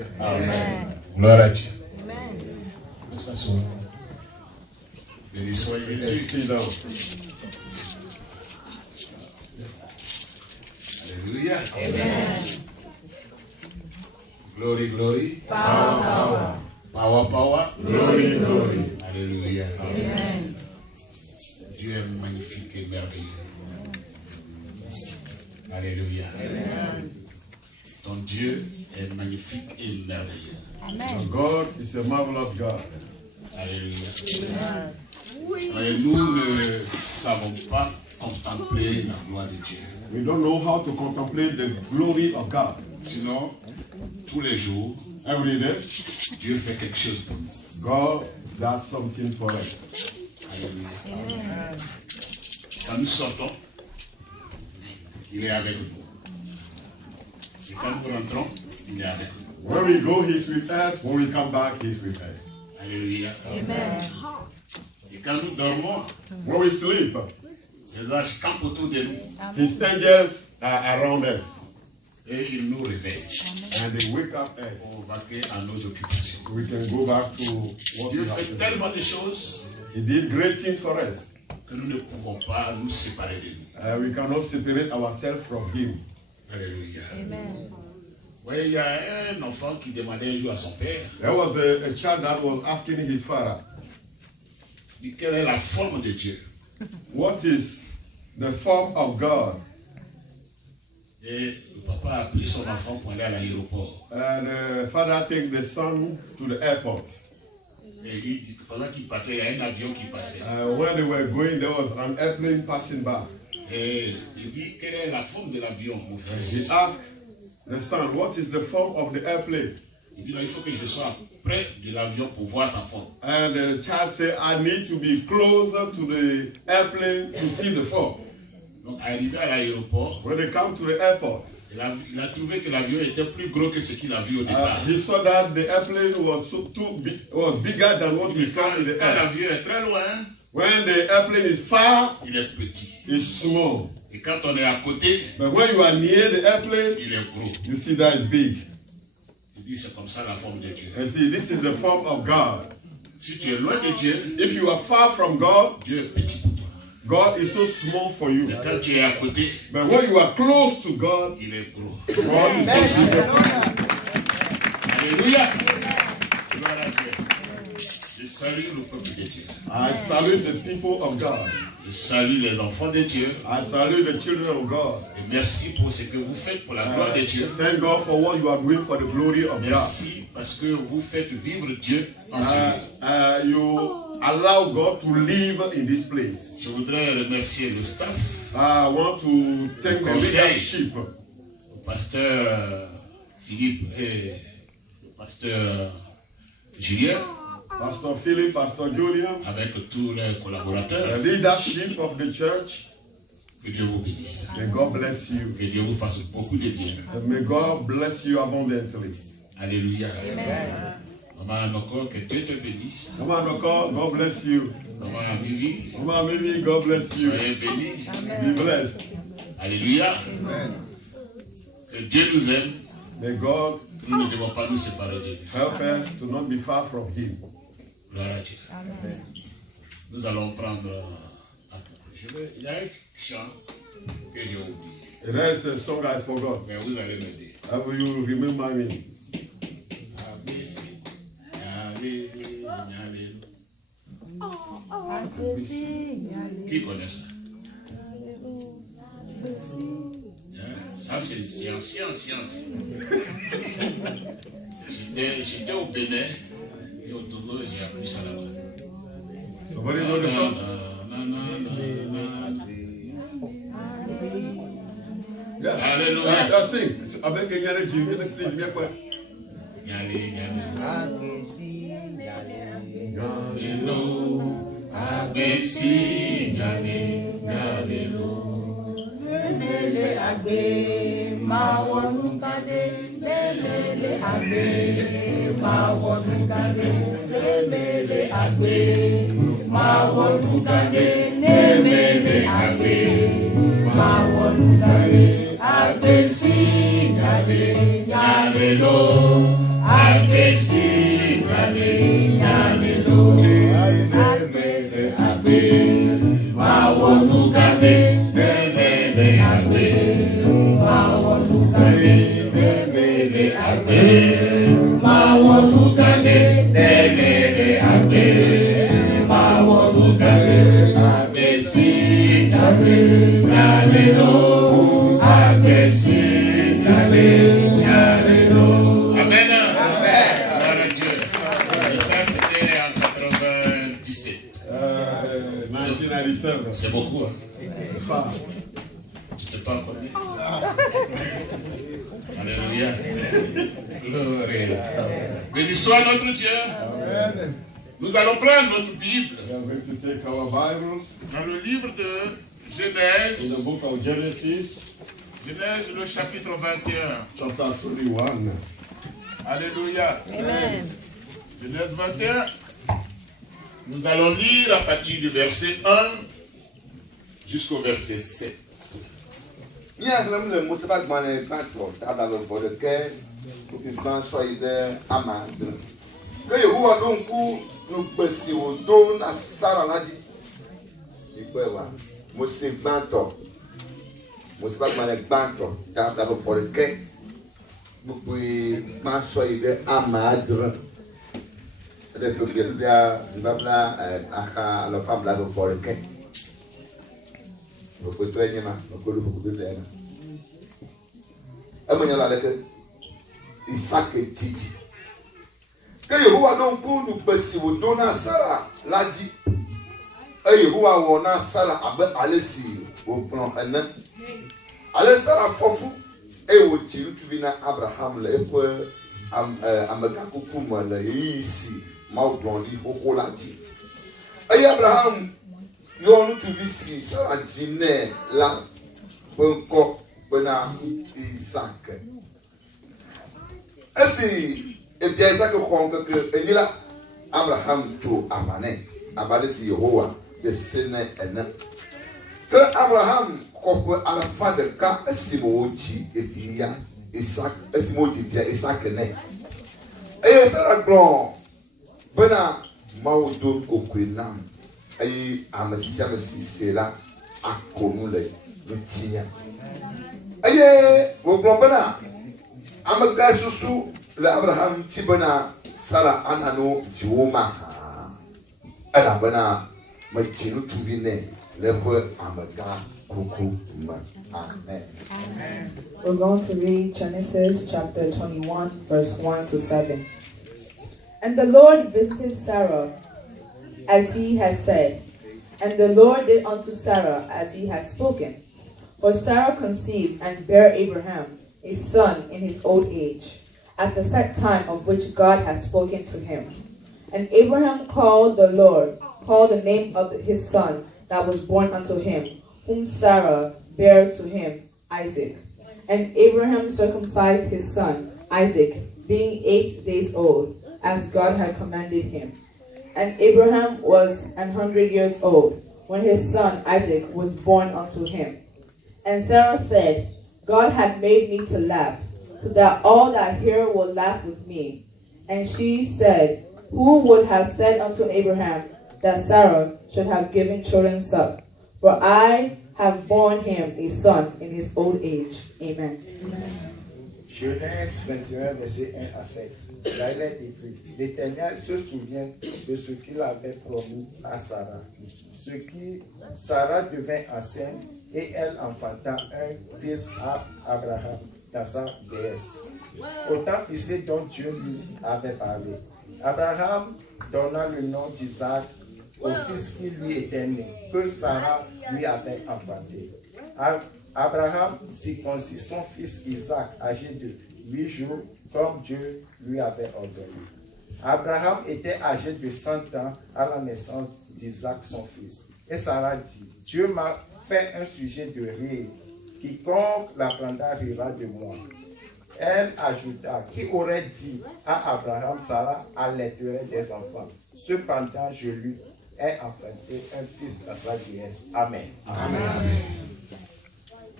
Alléluia. Amen. Gloire à Dieu. Amen. Nous s'assoyons. Béni soyez Jésus. Alléluia. Amen. Glory, glory. Power, power. Power, power. Glory, glory. Alléluia. Amen. Dieu est magnifique et merveilleux. Alléluia. Amen. Ton Dieu est magnifique et merveilleux. Amen. God is a marvelous God. Alléluia. Amen. Et nous ne savons pas contempler la gloire de Dieu. We don't know how to contemplate the glory of God. Sinon, tous les jours, Every day, Dieu fait quelque chose pour nous. God does something for us. Alléluia. Amen. Quand nous sortons, il est avec nous. Et quand nous rentrons, il est avec nous. When we go, He's with us. When we come back, He's with us. Alléluia. Amen. Et quand nous dormons, When we sleep, ses anges campent autour de nous His angels are around us. et ils nous réveillent And they wake up us. pour vaquer à nos occupations. We can go back to what Dieu we have fait to do. tellement de choses He did great things for us. que nous ne pouvons pas nous séparer de lui. We cannot separate ourselves from Him. Alléluia. Amen. Oui, il y a un enfant qui demandait un jour à son père, There was a child that was asking his father, dit, quelle est la forme de Dieu? what is the form of God? Et le papa a pris son enfant pour aller à l'aéroport. And the father take the son to the airport. Et il dit que pendant qu'il partait, il y a un avion qui passait. When they were going, there was an airplane passing by. Et il dit, quelle est la forme de l'avion, mon He fils? asked the son, what is the form of the airplane? Il dit, non, il faut que je sois près de l'avion pour voir sa forme. And the child said, I need to be closer to the airplane to see the form. Donc, arrivé à l'aéroport, When they come to the airport, il a trouvé que l'avion était plus gros que ce qu'il a vu au départ. he saw that the airplane was was bigger than what he found in the Quand air. l'avion est très loin, When the airplane is far, il est petit. it's small. Et quand on est à côté, But when you are near the airplane, il est gros. you see that it's big. Il dit, c'est comme ça la forme de Dieu. And see, this is the form of God. Si tu es loin de Dieu, If you are far from God, Dieu est petit pour toi. God is so small for you. Mais quand tu es à côté, But when you are close to God, il est gros. God is so big. Alléluia. Gloire à Dieu. Je salue le peuple de Dieu. I salute the people of God. Je salue les enfants de Dieu. I salute the children of God. Et merci pour ce que vous faites pour la gloire de Dieu. Thank God for what you are doing for the glory of God. Merci parce que vous faites vivre Dieu en ce lieu. You allow God to live in this place. Je voudrais remercier le staff, I want to thank the Conseil. leadership, le pasteur Philippe et le pasteur Julien, Pastor Philip, Pastor Julian, avec tous les the collaborateurs. leadership of the church. Que Dieu vous bénisse. May God bless you. Que Dieu vous fasse beaucoup de bien. And may God bless you abundantly. Alléluia. Maman Noko, que Dieu te bénisse. Mama Noko, God bless you. Maman Mimi, Mama Mimi, God bless you. soyez bénis. Be blessed. Alléluia. Que Dieu nous aime. May God Nous ne devons pas nous séparer de lui. help us to not be far from Him. Gloire à Dieu. Nous allons prendre. Il y a un chant que j'ai oublié. And there is a song I forgot. Mais vous allez m'aider. How will you remember me? ABC. Alléluia. Qui connaît ça? Ça, c'est ancien. J'étais au Bénin et au Togo, j'ai appris ça là-bas. Somebody know the song? Yes. Alléluia. Just sing. Avec un yare qui vient de dire quoi? Lele agbe ma wọnú kade, lele agbe ma wọnú kade, lele agbe ma wọnú kade, lele agbe ma wọnú kade, agbe si yale yale lo, Mawolukade, Lelele Agbe, Mawolukade, Agbesi, Agbe, Yalelo, Agbesi, Yale, Yalelo. Amen. Gloire à Dieu. Et ça, c'était en 97. 1997. C'est beaucoup, hein? Tu te parles quoi? Alléluia. Gloire. Béni soit notre Dieu. Amen. Nous allons prendre notre Bible We are going to take our Bible dans le livre de in Genèse. the book of Genesis, Genèse, le chapitre 21. chapter 21. Alléluia. Amen. Genèse 21. Nous allons lire à partir du verset 1 jusqu'au verset 7. Miaglam le Moussa Gmané Kanto, Tabla for the care, who can transfer the Amand. Que you are don't put no Bessie will do na Saranaji. Equeva, Moussa Banto, Moussa Gmané Banto, Tabla for the care, who can transfer the Amadre. The Tugia, Babla, Aka, la Fabla for the care. Isaac Titi. Que Yehovah don't pull the Bessie will do not Sarah, Laji. A Yehovah will not Sarah, Abe Alessi, will plan and then Alessara Fofu, a would chill to Vina Abraham, Lepe, Amagaku Puma, the easy, Mount Blondie, Hokolaji. Abraham. You want to visit Sarah Jine la Benko Bena Isaac. Ainsi, et bien Isaac croit que Enila Abraham to Amane, Abadesi Yehowa, de Sene Ena. Que Abraham, à la fin de cas, Esimochi et Fia, Isaac, Esimochi Fia, Isaac ne. Et Sarah Blanc, Bena Maudon au Quinam. Ayi amasi sela akonu le mutinya aye wo gbona amaga susu le Abraham tibana Sara anano jiwoma ala bana machinu tuvine le amaga kuku ma. Amen. We're going to read Genesis chapter 21, verse 1 to 7. And the Lord visited Sarah as he had said, and the Lord did unto Sarah as he had spoken. For Sarah conceived and bare Abraham a son in his old age, at the set time of which God had spoken to him. And Abraham called the name of his son that was born unto him, whom Sarah bare to him, Isaac. And Abraham circumcised his son, Isaac, being 8 days old, as God had commanded him. And Abraham was 100 years old when his son Isaac was born unto him. And Sarah said, God had made me to laugh, so that all that hear will laugh with me. And she said, who would have said unto Abraham that Sarah should have given children suck? For I have borne him a son in his old age. Amen. Genèse 21, verset 1 à 7. Là, il est écrit, l'Éternel se souvient de ce qu'il avait promis à Sarah. Sarah devint enceinte et elle enfanta un fils à Abraham dans sa vieillesse. Autant fils dont Dieu lui avait parlé. Abraham donna le nom d'Isaac au fils qui lui était né, que Sarah lui avait enfanté. Abraham circoncit son fils Isaac, âgé de 8 jours, comme Dieu lui avait ordonné. Abraham était âgé de 100 ans à la naissance d'Isaac, son fils. Et Sarah dit, Dieu m'a fait un sujet de rire, quiconque l'apprendra rira de moi. Elle ajouta, qui aurait dit à Abraham, Sarah allaiterait des enfants. Cependant, je lui ai enfanté un fils dans sa vieillesse. Amen. Amen. Amen.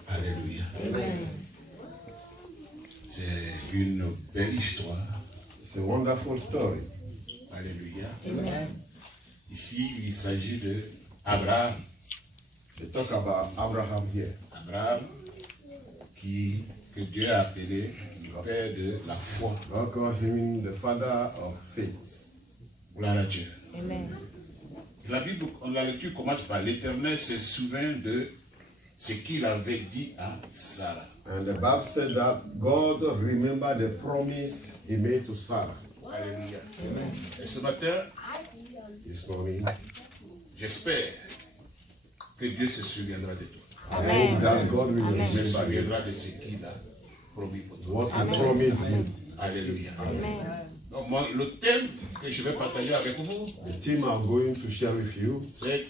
Alléluia. Amen. C'est une belle histoire. It's a wonderful story. Alléluia. Amen. Ici, il s'agit de Abraham. They talk about Abraham here. Abraham, que Dieu a appelé père de la foi. God called him the father of faith. Gloire à Dieu. Amen. La Bible, la lecture commence par l'Éternel se souvint de ce qu'il avait dit à Sarah. And the Bible said that God remembered the promise he made to Sarah. Alléluia. Et ce matin, This morning, j'espère que Dieu se souviendra de toi. I hope that God will Il se remember souviendra de ce qu'il a promis pour toi. what he promised you. Alléluia. Donc, moi, le thème que je vais partager avec vous, The theme I'm going to share with you, c'est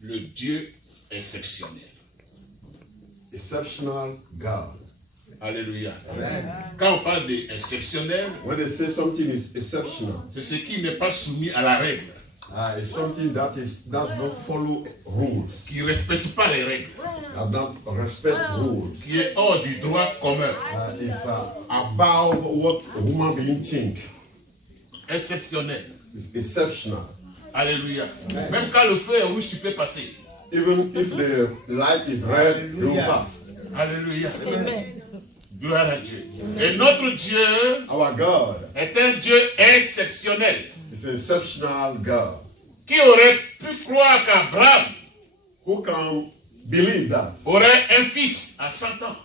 le Dieu exceptionnel. exceptional God. Alléluia. Quand on parle d'exceptionnel, When they say something is exceptional, c'est ce qui n'est pas soumis à la règle, it's something that does not follow rules, qui ne respecte pas les règles, that don't respect rules. qui est hors du droit commun. It's above what a human being think. Exceptionnel. It's exceptional. Alléluia. Même quand le feu est rouge, tu peux passer. Even if the light is red, you will pass. Alléluia. Gloire à Dieu. Et notre Dieu Our God est un Dieu exceptionnel. is an exceptional God. Qui aurait pu croire qu'Abraham Who can believe that aurait un fils à 100 ans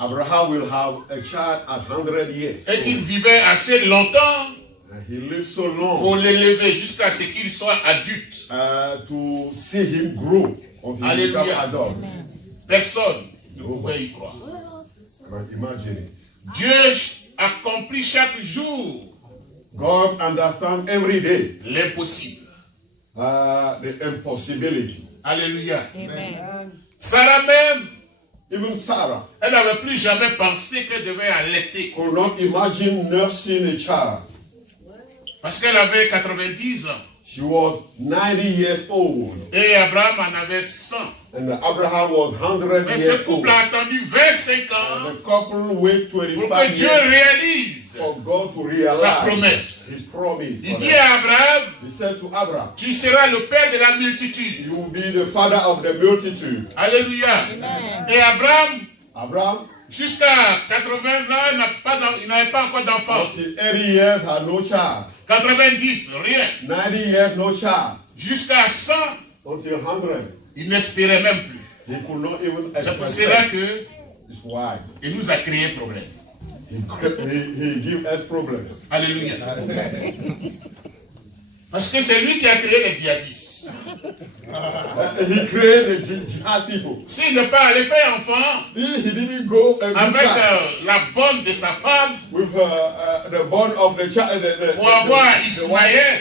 Abraham will have a child at 100 years et qu'il old, vivait assez longtemps and he lived so pour long l'élever jusqu'à ce qu'il soit adulte? to see him grow until he become Alléluia. adult? Personne ne pouvait y croire. But imagine it. Dieu accomplit chaque jour God understands every day l'impossible. the impossibility. Alléluia. Amen. Sarah même, Even Sarah elle n'avait plus jamais pensé qu'elle devait allaiter could not imagine nursing a child. parce qu'elle avait 90 ans She was 90 years old, et Abraham en avait 100. and Abraham was 100 Mais ce years old. couple a attendu 25 ans And the couple wait pour que 25 Dieu years réalise for God to realize sa promesse. his promise. Il for dit them. à Abraham, He said to Abraham, tu seras le père de la multitude. you will be the father of the multitude. Alléluia. Et Abraham, Abraham, jusqu'à 80 ans, il n'avait pas encore d'enfant. until 80 years, had no child. 90, rien. 90 years, no child. Jusqu'à 100, Until 100, il n'espérait même plus. he could not even C'est pour expect cela that. qu'il It's why nous a créé problème. he give us problems. Alléluia. Parce que c'est lui qui a créé les djihadistes. He created the jihad people. S'il n'est pas allé faire enfant He didn't go and avec be child la bonne de sa femme with the bond of the child, pour avoir the wife, Ismaël,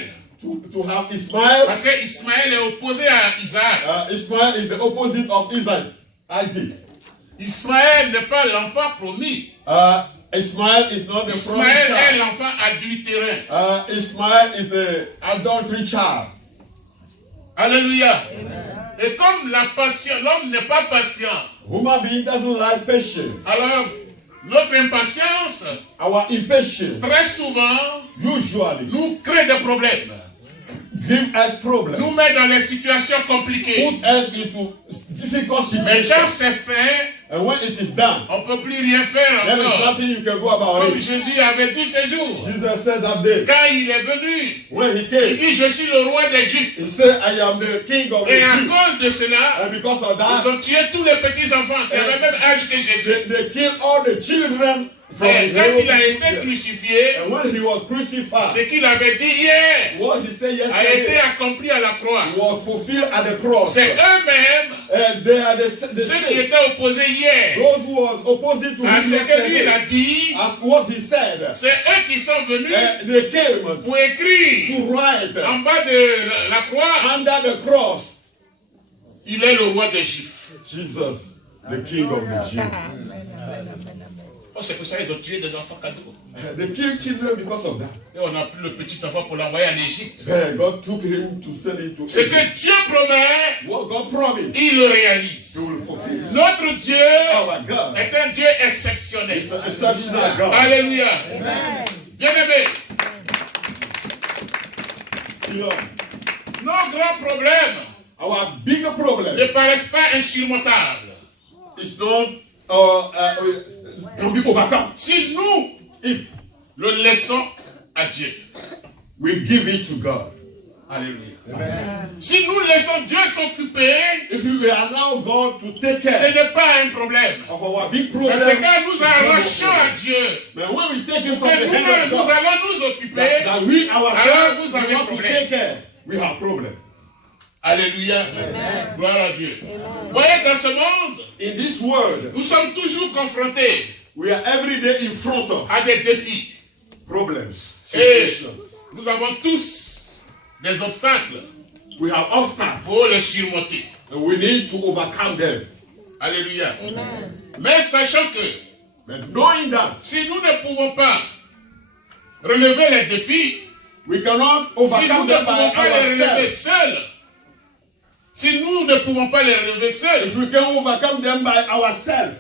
to have Ismail. parce que Ismaël est opposé à Isaac. Ismail is the opposite of Isaac. Ismaël n'est pas l'enfant promis. Ismail is not the promised Ismaël est child. l'enfant adultérin. Ismail is the adultery child. Alléluia. Et comme la patience, l'homme n'est pas patient, Human being doesn't like patience. alors notre impatience, Our impatience très souvent, usually nous crée des problèmes. give us Nous problems. met dans des situations compliquées. Put us into difficult Mais quand situations. c'est fait, And when it is done, on ne peut plus rien faire there is encore. nothing you can go about Comme it. Jésus avait dit ce jour. Jesus said that day, Quand il est venu, when he il came, dit, je suis le roi d'Égypte. he said, I am the king of the Et à Jews. cause de cela, And because of ils that, ont tué tous les petits-enfants qui avaient le même âge que Jésus. they killed all the children from Et the quand il a été Herod. crucifié, And when he was ce crucified, qu'il avait dit hier what he said a été yesterday accompli à la croix. was fulfilled at the cross. C'est eux-mêmes, And they are the ceux qui same. étaient opposés hier, Those who was opposite to à him ce que lui il yesterday, a dit, as what he said, c'est eux qui sont venus they came pour écrire to write en bas de la croix, under the cross, il est le roi des Juifs. Jesus, the King of the Jews. Oh, c'est pour ça qu'ils ont tué des enfants cadeaux. They killed children because of that. Et on a pris le petit enfant pour l'envoyer en Égypte. God took him to send him to Ce Egypt. que Dieu promet, What God promised, il le réalise. He will fulfill. Notre Dieu Our God est un Dieu exceptionnel. is an exceptional God. Alléluia. Bien-aimés, You know, nos grands problèmes our bigger problem ne paraissent pas insurmontables. is not can be overcome. Si nous If le laissons à Dieu. we give it to God. Alléluia. Si nous laissons Dieu s'occuper, If we allow God to take ce care n'est pas un problème. of our big problem, Parce que quand nous arrachons à Dieu, but when we take it from que the hand nous-mêmes of nous God, allons nous occuper, that we alors ourselves vous we avez want to problème. take care, we have problem. Alléluia. Gloire à Dieu. Voyez, dans ce monde, In this world, nous sommes toujours confrontés we are every day in front of à des défis. problems, Et situations. nous avons tous des obstacles We have obstacles, pour les surmonter. and we need to overcome them. Alléluia. Mais sachant que But knowing that si nous ne pouvons pas relever les défis, we cannot si nous overcome ne them by pouvons pas les relever ourselves, seuls, si nous ne pouvons pas les relever seuls, if we can overcome them by ourselves,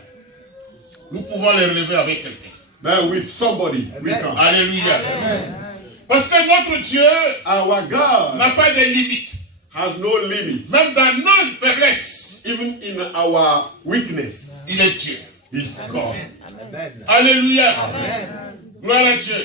nous pouvons les relever avec quelqu'un. then with somebody we can. Alléluia. Parce que notre Dieu Our God n'a pas de limites. has no limit. Même dans nos faiblesses, Even in our weakness, il est Dieu. He's God. Alléluia. Gloire à Dieu.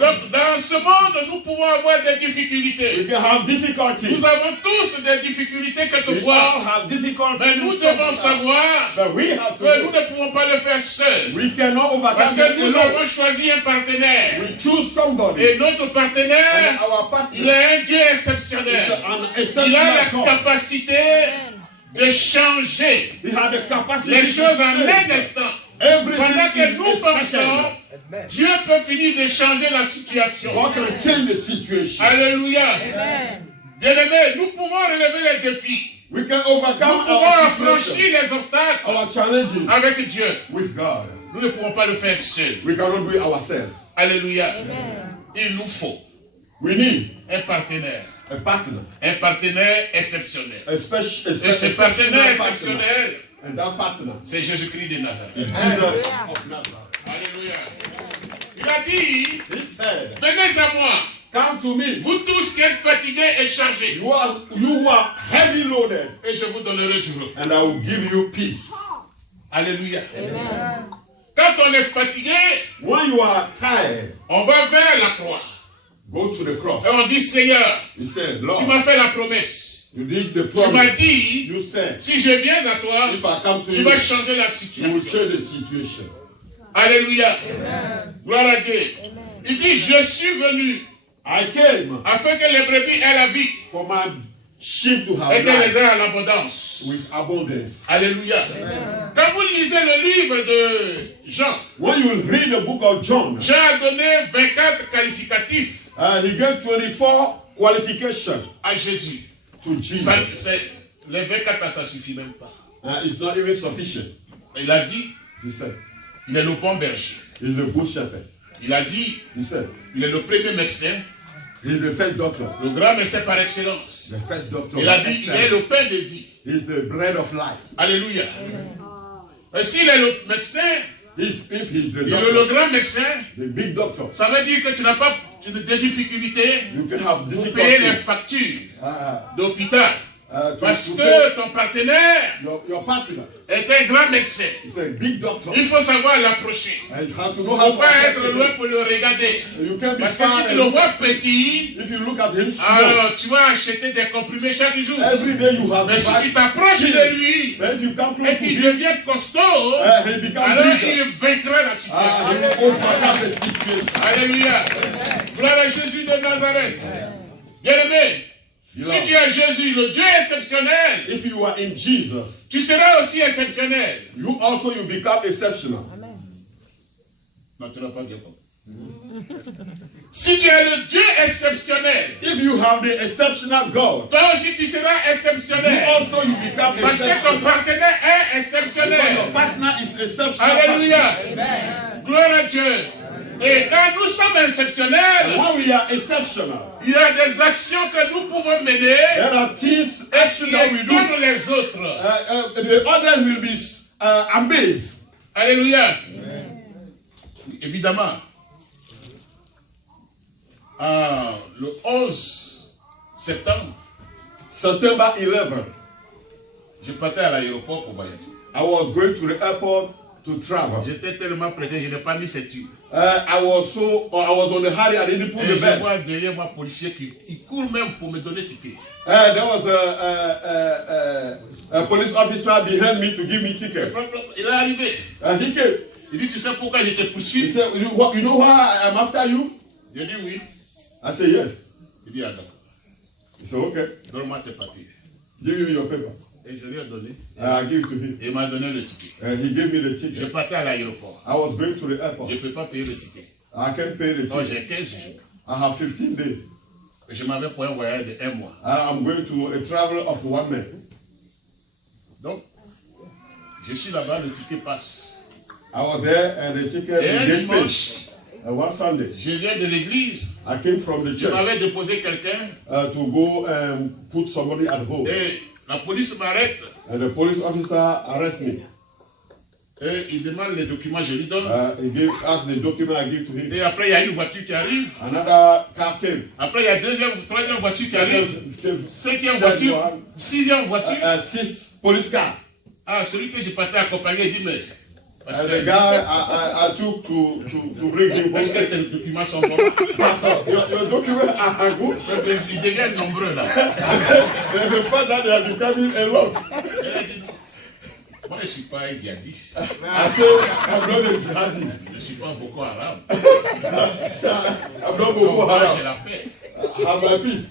Donc, dans ce monde, nous pouvons avoir des We difficultés. can have difficulties. Nous avons tous des difficultés We all quelquefois. have difficulties. Mais nous devons savoir But we have que nous to. ne pouvons pas le faire seuls. We cannot Parce overcome que it nous alone. avons choisi un partenaire. We choose somebody. Et notre And partenaire, our il partner est un Dieu is exceptionnel. an Il a la exceptional God. capacité de changer He had the capacity les to choses en un change. instant. Everything Pendant que is nous pensons, essential. Dieu peut finir de changer la situation. God can change the situation. Alléluia. Bien-aimés, nous pouvons relever les défis. We can Nous overcome pouvons our affranchir situation, les obstacles our challenges avec Dieu. with God. Nous ne pouvons pas le faire seuls. We cannot do it ourselves. Alléluia. Il nous faut We need un partenaire. a partner, Un partenaire exceptionnel. a special, Et ce partenaire exceptional partner. exceptionnel, And that partner c'est Jésus-Christ de Nazareth. is Jesus of Nazareth. Alléluia. Il a dit, He said, venez à moi, come to me, vous tous qui êtes fatigués et chargés, you who are heavy loaded, et je vous donnerai du repos. and I will give you peace. Alléluia. Quand on est fatigué, When you are tired, on va vers la croix. go to the cross. Et on dit, Seigneur, He said, tu Lord, m'as fait la promesse. you did the Tu m'as promise. dit, You said, si je viens à toi, if I come to tu you, vas changer la you will situation. change the situation. Alléluia. Gloire à Dieu. Il dit, je suis venu I came afin que les brebis aient la vie for my sheep to et have qu'elles life aient en abondance. with abundance. Alléluia. Quand vous lisez le livre de Jean, When you read the book of John, Jean a donné 24 qualificatifs he gave 24 qualifications à Jésus. to Jesus. Les 24 là, ça ne suffit même pas. It's not even sufficient. Il a dit, He said, il est le bon berger. he's a good shepherd. Il a dit, He said, il est le premier médecin, he's the first doctor. le grand médecin par excellence. The first doctor. Il a dit, il est le pain de vie. He's the bread of life. Alléluia. Et s'il est le médecin, If he's the il est le doctor, grand médecin, the big doctor, ça veut dire que tu n'as pas des difficultés you can have pour payer les difficulty factures uh, d'hôpital. Parce to que ton partenaire your partner. est un grand médecin. He's a big doctor. Il faut savoir l'approcher. And you have to Il know ne how faut to pas approach être him. loin pour le regarder. You can be Parce que far si tu and le look vois at him. petit, If you look at him small, alors tu vas acheter des comprimés chaque jour. every day you have Mais to si buy tu t'approches pills. de lui But if you come close et to qu'il him, devient costaud, he becomes alors bigger. il vaincra la He situation. will overcome the situation. Alléluia. Gloire à Jésus de Nazareth. Bien-aimé, si tu es Jésus, le Dieu exceptionnel, If you are in Jesus, tu seras aussi exceptionnel. you become exceptional. Non, tu n'as pas bien compris. Si tu es le Dieu exceptionnel, If you have the exceptional God, toi aussi tu seras you exceptionnel. also you become Parce que ton exceptional. partenaire est Because your exceptionnel. partner is exceptional. Alléluia. Gloire à Dieu. Et quand nous sommes And exceptionnels, when we are exceptional, il y a des actions que nous pouvons mener there are things, et actions qui that we do. étonnent les autres. The others will be amazed. Alléluia. Évidemment, le 11 septembre, September 11, je partais à l'aéroport pour voyager. I was going to the airport to travel. J'étais tellement pressé, je n'ai pas mis cette tube. I was on the hurry, I didn't put Et the je bed. vois derrière moi un policier qui court même pour me donner ticket. There was a police officer behind me to give me tickets. Il est arrivé. He came. Il dit, tu sais pourquoi je te He poursuis? said, you know why I'm after you? J'ai dit oui. I said, yes. Il dit, ah d'accord. He said, okay. Donne-moi tes papiers. Give me your paper. Et je lui ai donné. I give it to him. Et il m'a donné le ticket. He gave me the Je ticket. partais à l'aéroport. I was going to the airport. Je ne peux pas payer le ticket. I can't pay the Donc ticket. j'ai 15 jours. I have 15 days. Je m'avais pour un voyage de 1 mois. I'm going to a travel of 1 month. Donc, je suis là-bas, le ticket passe. I was there and the ticket Et un didn't pay. dimanche, One Sunday, je viens de l'église. I came from the Je church m'avais déposé quelqu'un. to go and put somebody at home. Et la police m'arrête. And the police officer arrested me. Et il demande les documents, je lui donne. He gave us the document I gave to him. Et après, il y a une voiture qui arrive. Another car came. Après, il y a troisième voiture qui arrive. Cinquième Third voiture. one. Sixième voiture. 6 police cars. Ah, celui que je partais accompagner, il dit, mais... And the guy I took to bring him Est-ce que home. tes documents sont bons? Pastor, your documents are good. Ils deviennent nombreux là. The fact that they are becoming a lot. Elle a dit, non. Moi, je ne suis pas un djihadiste. I say, I'm not a jihadist. Je ne suis pas Boko Haram. I'm not Donc, Boko moi, j'ai Haram. la paix. I have my peace.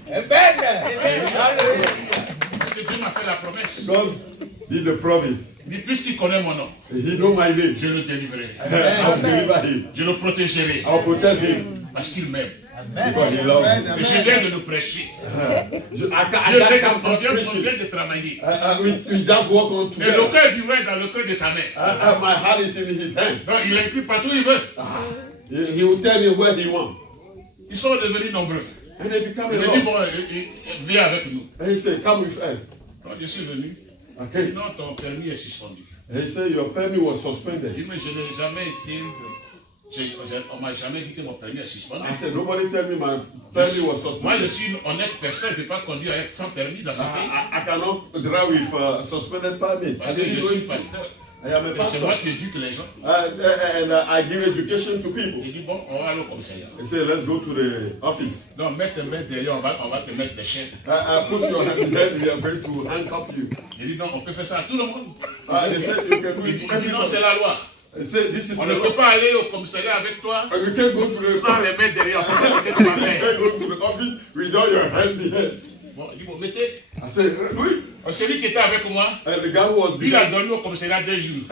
Parce que Dieu m'a fait la promesse. God did the promise. Il dit, puisqu'il connaît mon nom, He know my name. je le délivrerai. I'll deliver him. Je le protégerai. I'll protect him. Parce qu'il m'aime. Because he loves me. Et je viens de nous prêcher. Dieu Dieu sait sait qu'on vient de travailler. we just walk on Et together. le cœur du roi est dans le cœur de sa main. My heart is in his hand. Donc, il inclut partout où il veut. He will tell me where he wants. Ils sont devenus nombreux. And they become Il a me dit, lot. bon, viens avec nous. And he said, come with us. Donc, je suis venu. Okay. Sinon, ton permis est suspendu. And he said, your permit was suspended. Il dit, mais je n'ai jamais été... On m'a jamais dit que mon permis est suspendu. I said, nobody tell me my permit was Moi, je suspended. suis une honnête personne. Je ne peux pas conduire sans permis dans ce pays. I cannot drive with suspended permit. Parce I que didn't je know suis it. pasteur. I am a Et c'est pastor. moi qui éduque les gens. And I give education to people. Il dit, bon, on va aller au commissariat. He said, let's go to the office. Donc, mets tes mains derrière, on va te mettre des chaînes. Put your hand there, we are going to handcuff you. Il dit, non, on peut faire ça à tout le monde. They said, you can do Il it dit, to non, c'est la loi. He said, this is On the ne peut law. pas aller au commissariat avec toi And you can't go to the sans les mains derrière. C'est ce que tu vas you faire. can't go to the office without your hand behind. Bon, il dit, bon, mettez. I said, oui. Celui qui était avec moi, And the guy who was lui a behind, dormi au commissariat 2 jours.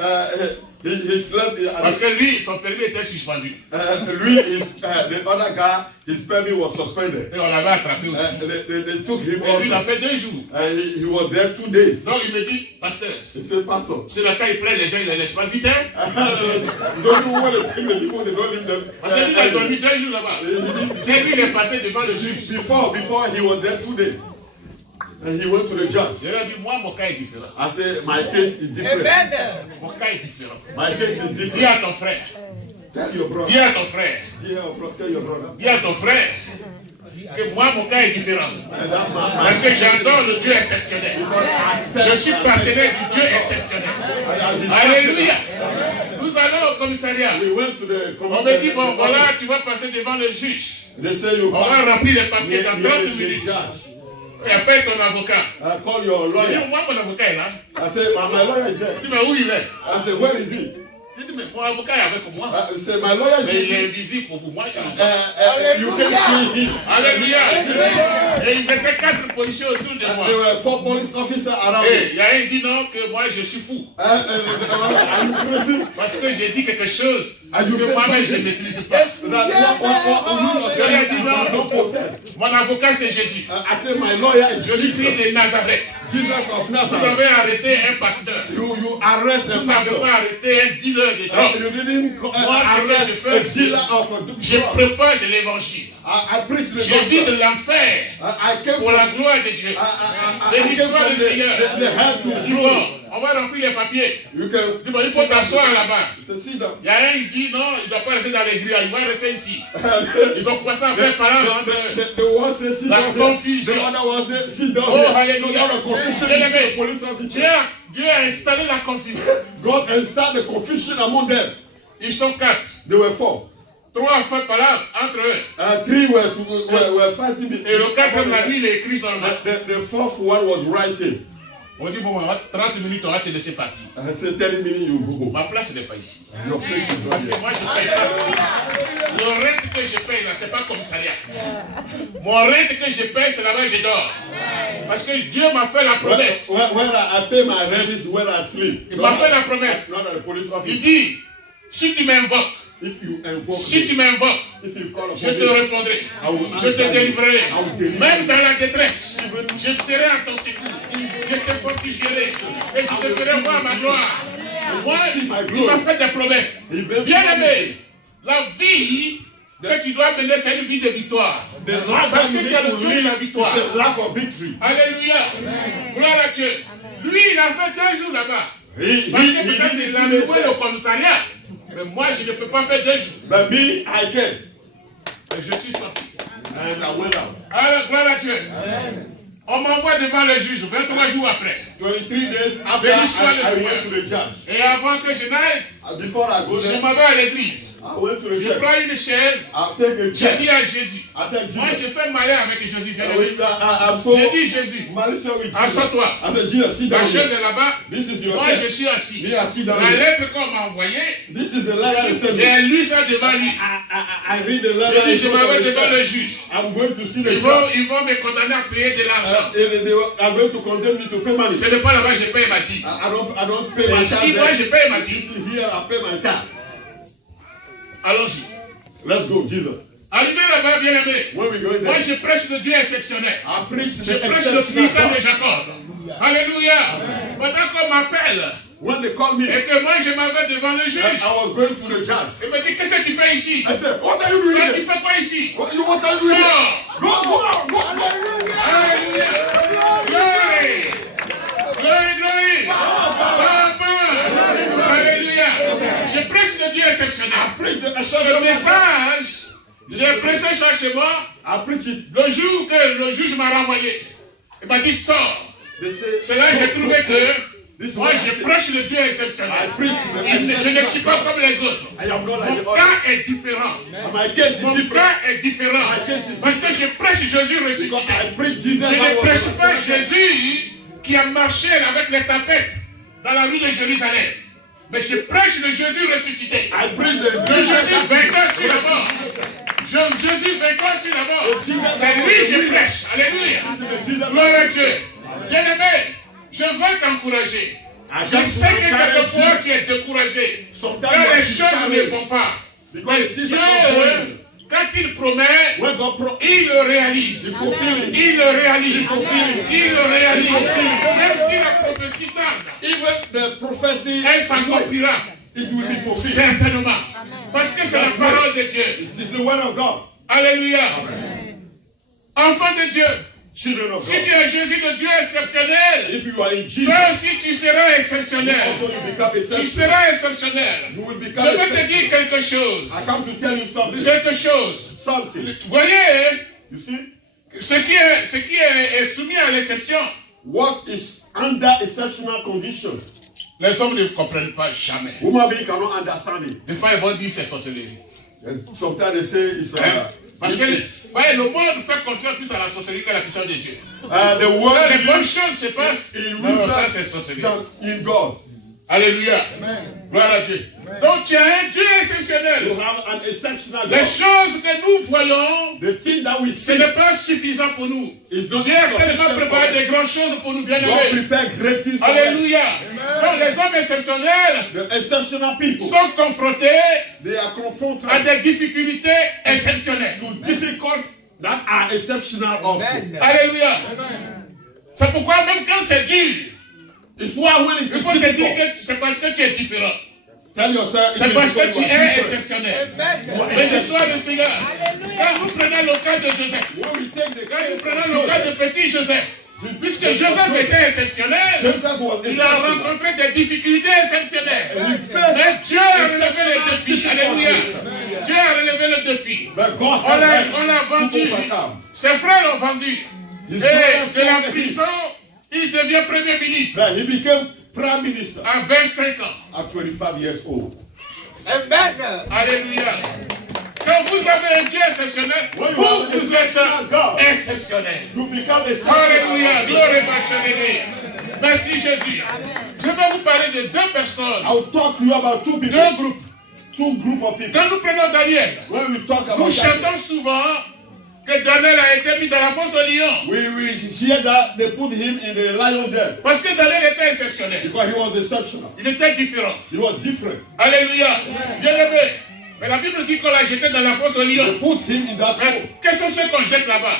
he slept. Parce que lui, son permis était suspendu. The other guy, his permit was suspended. Et on l'avait attrapé aussi. They took him Et lui, il a off. fait 2 jours. And he was there 2 days. Donc il me dit, pasteur, He said, Pastor, c'est là quand il prend les gens, il les laisse pas vite. Hein? don't you want to take the people, they don't leave them. Parce que lui, il a dormi 2 jours là-bas. Et lui, il est passé devant le juge. Before he was there 2 days. And he went to the judge. Je lui ai dit, moi, mon cas est différent. I said, my case is different. Mon cas est différent. My case is Dis different. à ton frère. Tell your brother. Dis à ton frère. Tell your brother. Dis à ton frère que moi, mon cas est différent. And that Parce que j'adore le Dieu exceptionnel. Je suis partenaire du Dieu exceptionnel. Alléluia. Nous allons au commissariat. we went to the On me dit, bon, voilà, tu vas passer devant le juge. They say you On va remplir les papiers dans 30 minutes. judge. Et appelle ton avocat. Call your Il dit, lawyer. moi, mon avocat est là. I said, my lawyer is there. Il dit, mais où il est? I said, where is he? Il dit, mais mon avocat est avec moi. I said, my lawyer Mais il is est here. invisible pour vous. Moi, je le vois. You can see him. Alléluia. Et ils étaient 4 policiers autour de moi. There were 4 police officers around Et me. il y a un qui dit non, que moi, je suis fou. Are you crazy? Parce que j'ai dit quelque chose And you que said moi-même, je ne something maîtrise pas. that don't possess. Mon avocat, c'est Jésus. I said, my lawyer is Jésus-Christ de Nazareth. Jesus of Vous Nazareth. avez arrêté un pasteur. You arrest a Vous n'avez pastor. pas arrêté un dealer de drogue. You didn't Moi, ce que je arrest fais, a dealer of a Je drug. prépare de l'évangile. I preach the Je vis de gospel. l'enfer I came pour from la gloire de Dieu. I Béni came soit from le Seigneur. the hell to Il dit glory. bon, on On va remplir les papiers. You can. Bon, il faut t'asseoir là-bas. Sit down. Il y a un qui dit non, il ne doit pas rester dans les grilles, il va rester ici. Ils ont commencé à faire parler entre eux. The one says sit La down. confusion. The other one says sit down. Oh, here. hallelujah. So now the confusion Bien between aimé. the police officers. Dieu a installé la confusion. God installed the confusion among them. Ils sont 4. They were 4. 3 fait parler entre eux. And 3 were fighting. Et le 4e, la nuit, il est écrit seulement. The 4th one was writing. On dit, bon, 30 minutes, on va te laisser partir. I said 30 minutes you go. Ma place n'est pas ici. Your place is not Parce que here. moi, je ne paye pas. Le rente que je paye, là, ce n'est pas commissariat. Mon rente que je paye, c'est là-bas que je dors. Parce que Dieu m'a fait la promesse. When I pay my rent is when I sleep. Il m'a fait la promesse. Not at the police office. Il dit, si tu m'invoques, If you invoke si me, tu m'invoques, if you call je upon te me, répondrai. I will Je te answer you. délivrerai. I will deliver Même you. dans la détresse, je serai à ton secours. Je te fortifierai. Et je te ferai voir ma gloire. Moi, il m'a fait des promesses. Bien aimé, la vie que tu dois mener, c'est une vie de victoire. The life Parce that que you tu as need le to Dieu de la live victoire. is a life of victory. Alléluia. Gloire à Dieu. Lui, il a fait 2 jours là-bas. Parce que peut-être il a loué le commissariat. Mais moi, je ne peux pas faire 2 jours. But me, I can. Et je suis sorti. And I went out. Alors, gloire à Dieu. On m'envoie devant le juge 23 jours après. 23 days after Béni soit le I Seigneur. went to the judge. Et avant que je n'aille, Before I go je there, m'en vais à l'église. I went to the Je church. prends une chaise. I take a Je chair. dis à Jésus. I take Moi, Jesus. je fais malin avec Jésus. Bien aimé. I'm so Je dis Jésus, malicious with Jesus. assois-toi. I said, Jesus, sit La down chaise here. est là-bas. This is your Moi, chair. je suis assis. Me, I sit down La here. lettre qu'on m'a envoyée, This is the letter I sent me. j'ai lu ça devant lui. I read the Je letter. dis, je m'en vais devant le I'm juge. going to see the Ils judge. vont me condamner à payer de l'argent. I'm going to condemn you to pay money. Ce n'est pas là-bas que je paye ma dîme. I don't pay my C'est tax ici, moi, there. je paye ma This dîme. is here, I pay my tax. Allons-y. Let's go, Jesus. Arrivé là-bas, bien aimé. When we go in Moi, there, je prêche le Dieu exceptionnel. I preach Je the prêche le exceptional puissant de God. Jacob. Alléluia. Pendant qu'on m'appelle When they called me, et que moi, je m'en vais devant le I juge, was going to the judge. il me dit, qu'est-ce que tu fais ici? I said, what are you doing Toi, here? tu fais quoi ici? What are you doing here? Sors. Go out, go out. Alléluia. Glory. Glory, glory. Papa. Alléluia. Je prêche le Dieu exceptionnel. Preach the Ce exceptional God. message, j'ai prêché ça chez moi I preach it. le jour que le juge m'a renvoyé. Il m'a dit, sors. They say, C'est là que j'ai trouvé que this is moi, what I je say. prêche le Dieu I exceptionnel. preach the Je ne suis exceptional pas God. comme les autres. I am not like Mon the cas others. est différent. My case is Mon different. cas est différent. Parce que je prêche Jésus Because ressuscité. I preach Jesus. Je that ne was prêche pas resurrected. Jésus qui a marché avec les tapettes dans la rue de Jérusalem. Mais je prêche le Jésus ressuscité. I preach the Le Jésus vainqueur sur la mort. Jésus vainqueur sur la mort. C'est lui que je prêche. Alléluia. Gloire à Dieu. Bien-aimé, je veux t'encourager. Je sais que quelquefois tu es découragé. Quand les choses ne vont pas. Mais Dieu, quand il promet, When God il le réalise. Il le réalise. Il le réalise. Même si la prophétie tarde, even the prophecy, elle s'accomplira. it will be fulfilled. Certainement. Parce que c'est la parole de Dieu. It is the word of God. Alléluia. Enfant de Dieu, Children of si God. tu es Jésus de Dieu exceptionnel, If you are in Jesus, toi aussi tu seras exceptionnel. also you become Tu exceptional. seras exceptionnel. You will Je become veux te exceptional. dire quelque chose. I come to tell you something. Quelque chose. Something. Vous voyez, You see, ce qui est soumis à l'exception, what is under exceptional conditions, les hommes ne comprennent pas jamais. human being cannot understand it. Des fois, ils vont dire c'est sorcellerie. And sometimes they say it's Hein? Parce que it's- voyez, le monde fait confiance plus à la sorcellerie qu'à la puissance de Dieu. the Quand world les bonnes choses se passent, non, ça c'est sorcellerie. than in God. Alléluia. Gloire à Dieu. Donc tu as un Dieu You exceptionnel. have an exceptional Les God. choses que nous voyons, The thing that we ce see n'est pas suffisant pour nous. is not Dieu a tellement sufficient for préparé us. des grandes choses pour nous, bien God aimés. prepare great things for us. Alléluia. Donc les hommes exceptionnels The exceptional people, sont confrontés they are confronted à des difficultés exceptionnelles. to difficult that are exceptional also. Alléluia. C'est pourquoi même quand c'est dur, It's why when it il is faut te dire difficult, que c'est parce que tu es différent. tell yourself C'est it is parce because que tu you are es different. exceptionnel. Béni soit le Seigneur. Quand nous prenons le cas de Joseph, When we take the quand nous case prenons of le cas de Joseph, petit Joseph, Puisque Joseph était exceptionnel, Joseph was il a exceptional. rencontré des difficultés exceptionnelles. Mais Dieu a relevé le défi. Alléluia. Dieu a relevé le défi. But God On l'a vendu. overcome. Ses frères l'ont vendu. Et His de la brothers sold him. prison, il devient premier ministre Then he became prime minister à 25 ans. at 25 years old. Alléluia. Quand vous avez un Dieu exceptionnel, vous êtes exceptionnel. You become Alléluia. a Gloire à Dieu. Merci Jésus. Je vais vous parler de deux personnes, I'll talk to you about two people. deux groupes. Two group of people. Quand nous prenons Daniel, When we talk nous about that, chantons souvent que Daniel a été mis dans la fosse au lion. we hear that they put him in the lion den Parce que Daniel était exceptionnel. because he was exceptional. Il était différent. He was different. Alléluia. Bien aimé. Mais la Bible dit qu'on l'a jeté dans la fosse au They lion. put him in that hole. Mais quels sont ceux qu'on jette là-bas?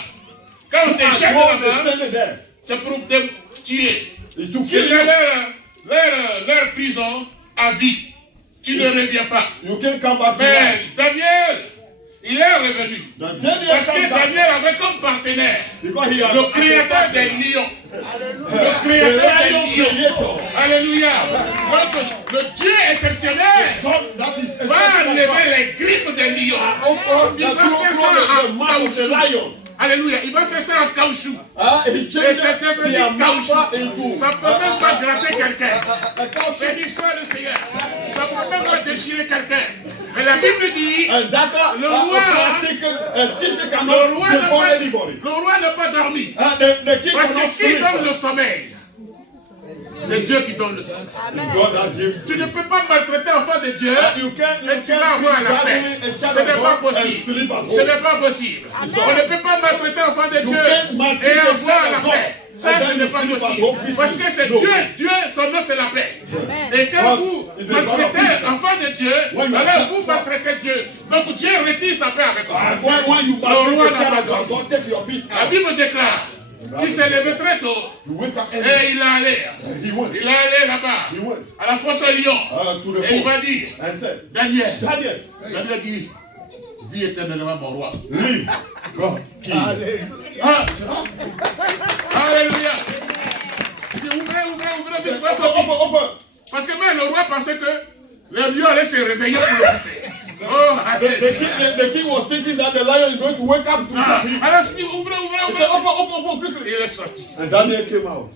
Quand on te And jette what they là-bas, send it there c'est pour te tuer. is to C'était kill you. leur prison à vie. Tu ne reviens pas. You can come back to Mais life. Daniel, il est revenu. Then Daniel Parce que come back Daniel avait comme partenaire because he had le créateur des lions. Le the créateur des lion lions. creator. Alléluia. Donc, le Dieu exceptionnel God that is va exceptional. enlever les griffes des lions. Open Il the va faire ça the en mouth of the caoutchouc. lion. Alléluia. Il va faire ça en caoutchouc. He Et changed c'est devenu the caoutchouc. amamba into Ça ne peut même pas gratter quelqu'un. a caoutchouc. Béni soit le Seigneur. Ça ne peut même pas déchirer quelqu'un. Mais la Bible dit, And that Le roi- plastic le cannot roi before n'a anybody. pas dormi. The king Parce cannot que qui sleep. donne le sommeil? C'est Dieu qui donne le sommeil. It's God that gives. Tu ne peux pas maltraiter enfant de Dieu You can't et tu vas avoir la paix. Ce n'est pas possible. Ce n'est pas possible. On ne peut pas maltraiter enfant de Dieu et avoir la paix. Ça, ce n'est pas possible. Parce que c'est Dieu. Dieu, son nom, c'est la paix. Et quand vous maltraitez enfant de Dieu, alors vous maltraitez Dieu. Donc Dieu retire sa paix avec vous. When you Le roi maltreat n'a the pas child, dormi. God take your peace La out. Bible déclare qu'il s'est levé très tôt You wake up early. et il est allé. He went. Il est allé là-bas, He went à la fosse au lion. to the Et il fort va dire, and said, Daniel, Daniel, Daniel dit, vis éternellement mon roi. leave God, king. Ah. Alléluia. Il dit, ouvrez, vite, va sortir. Open. Parce que même le roi pensait que le lion allait se réveiller pour le bouffer. Oh, alléluia. The king was thinking that the lion is going to wake up to Ah, him. alors il dit, ouvrez. He said, open Et quickly. il est sorti. And Daniel came out.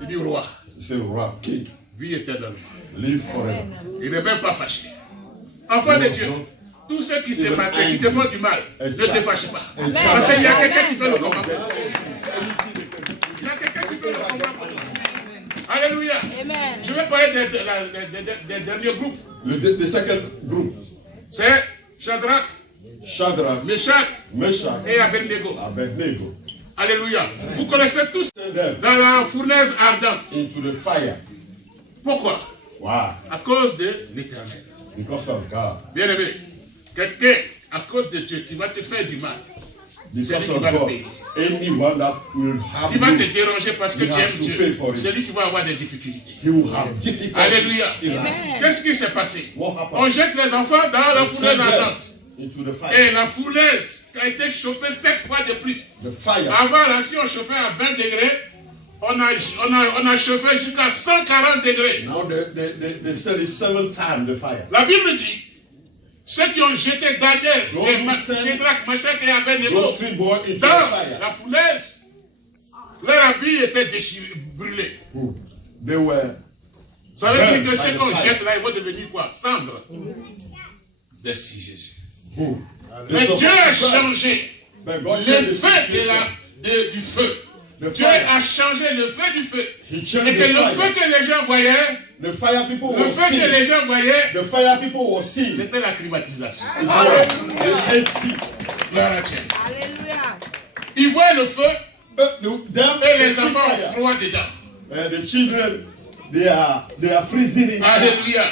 Il dit, roi, He said, roi, king, vis éternellement. live forever. Il n'est même pas fâché. Enfant de Dieu, tous ceux qui te maltraitent, qui te font du mal, ne te fâche pas. Parce qu'il y a quelqu'un qui fait le combat. Il y a quelqu'un qui fait le combat pour toi. Alléluia. Je vais parler des derniers groupes. The second group, C'est Shadrach, Shadrach, Meshach Meshach, et Abednego. Abednego. Alléluia. Vous connaissez tous Send them dans la fournaise ardente. into the fire. Pourquoi? Wow. À cause de l'Éternel. Because of God. Bien aimé, quelqu'un, à cause de Dieu, qui va te faire du mal, Because c'est lui qui of va le God. payer. Anyone that will have Qui va te you, déranger parce que You tu have aimes to Dieu. pay for it. C'est lui qui va avoir des difficultés. he will have difficulty. Alléluia. in life. Qu'est-ce qui s'est passé? What happened? On jette les enfants dans la Send fournaise them ardente. into the fire. Et la fournaise a été chauffée 7 fois de plus. The fire. Avant, là, si on chauffait à 20 degrés, on a chauffé jusqu'à 140 degrés. Now they said it 7 times the fire. La Bible dit, ceux qui ont jeté Daniel, Those et who sent Shadrach, Meshach et Abednego Those three boys into the dans fire. la fournaise, leur habit était déchiré, brûlé. They were Ça veut dire que by ceux the qu'on fire. jette là, ils vont devenir quoi? Cendre. Merci Jésus. They're Mais supposed Dieu a to burn. changé But God le changed the feu situation. du feu. The Dieu fire. a changé le feu du feu. He Et changed que the le fire. feu que les gens voyaient, The fire people le were feu que seeing. les gens voyaient, The fire people were seeing. c'était la climatisation. It was the AC. Gloire à Dieu. Ils voient le feu Them et les see enfants ont fire. froid dedans. The children, they are freezing inside. Alléluia.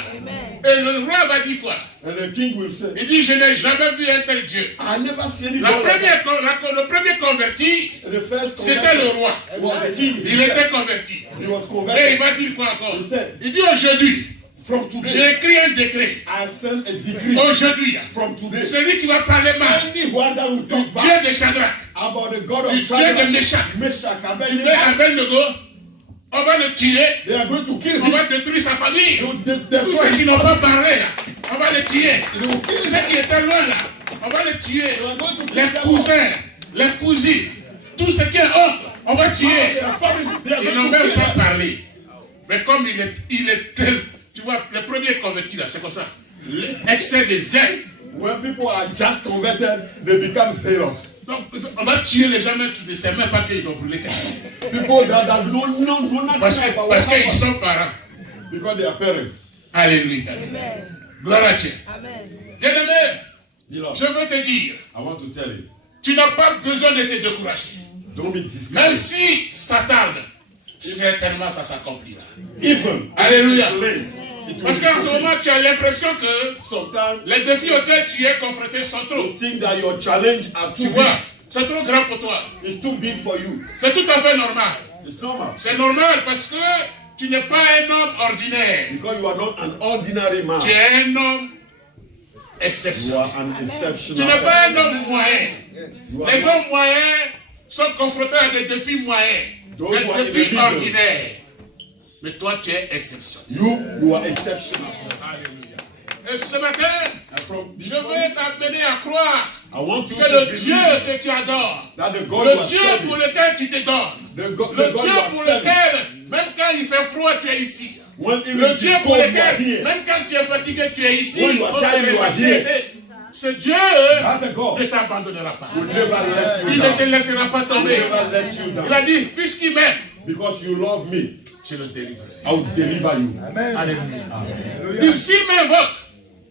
Et le roi va dire quoi? And the king will say, Il dit, je n'ai jamais vu un tel Dieu. I never see any Le God like that. premier converti, The first c'était le roi. was the king. Il était converti. He was Et il converted. va dire quoi encore? He said, Il dit aujourd'hui, from j'ai today, écrit un décret. I send a decree. Aujourd'hui, From today, celui qui va parler mal, anyone that will talk Dieu back de Shadrach, about the God du of Dieu de Shadrach, Meshach. Meshach, Tu mets Abednego. Abednego, on va le tuer, They are going to kill on him. va détruire sa famille. They will Tous destroy ceux qui his n'ont family. pas parlé là, on va les tuer. They will kill Ceux him. qui étaient loin là, on va les tuer. They are going to kill Les them. cousins, les cousines, tout ce qui est autre, on va tuer. Their family. They are Ils n'ont going to même kill pas them. parlé. Mais comme il est tel, tu vois, les premiers convertis là, c'est comme ça. L'excès de zèle. When people are just converted, they become zealous. Donc, on va tuer les gens même qui ne savent même pas qu'ils ont brûlé quelqu'un. People that have no Parce nothing about parce what qu'ils happened. sont parents. Because they are parents. Alléluia. Gloire à Dieu. Bien-aimé, Beloved, je veux te dire, I want to tell you, tu n'as pas besoin de te décourager. don't be Même discouraged. si ça tarde, certainement ça s'accomplira. Even Alléluia. late, it will Parce qu'en ce be moment, tu as l'impression que sometimes les défis auxquels tu es confronté sont trop. you think that your challenge are too Tu big. vois, c'est trop grand pour toi. It's too big for you. C'est tout à fait normal. It's normal. C'est normal parce que tu n'es pas un homme ordinaire. Because you are not an ordinary man. Tu es un homme You exceptionnel. are an Tu exceptional n'es pas un person. homme moyen. You are Les not- hommes moyens sont confrontés à des défis moyens, Those who are in des the défis middle. ordinaires. Mais toi, tu es exceptionnel. You are exceptional. Alléluia. Et ce matin, And from je this veux moment, t'amener à croire I want you que to le believe Dieu que tu adores, that the God le you are Dieu serving, pour lequel tu te donnes, the God le you Dieu are pour serving, lequel, même quand il fait froid, tu es ici. when even Le if Dieu it's pour cold, you are lequel, here. même quand tu es fatigué, tu es ici. When you are Oh, tired, you are Dieu, here. ce Dieu That the God ne t'abandonnera pas. will never let you Il ne te down. laissera pas Will tomber. never let you Il down. a dit, puisqu'il m'aime, Because you love me, je le délivrerai. I will deliver you. Alléluia. Il dit, s'il m'invoque,